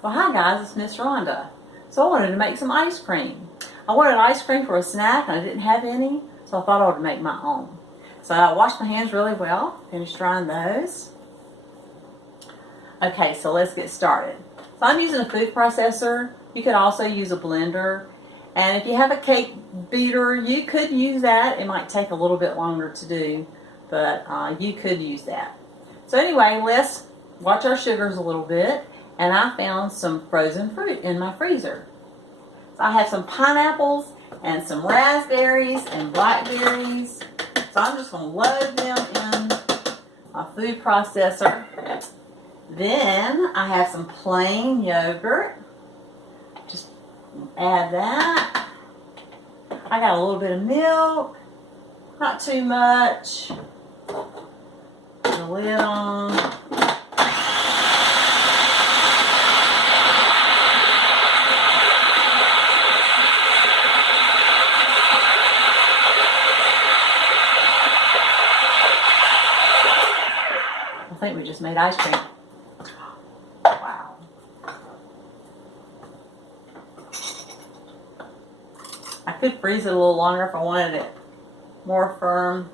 Well, hi guys, it's Miss Rhonda. So I wanted to make some ice cream. I wanted ice cream for a snack and I didn't have any, so I thought I would make my own. So I washed my hands really well, finished drying those. Okay, so let's get started. So I'm using a food processor. You could also use a blender. And if you have a cake beater, you could use that. It might take a little bit longer to do, but you could use that. So anyway, let's watch our sugars a little bit. And I found some frozen fruit in my freezer. So I have some pineapples and some raspberries and blackberries. So I'm just going to load them in my food processor. Then I have some plain yogurt. Just add that. I got a little bit of milk, not too much. Put the lid on. I think we just made ice cream. Wow. I could freeze it a little longer if I wanted it more firm,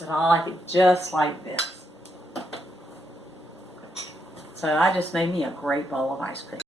but I like it just like this. So I just made me a great bowl of ice cream.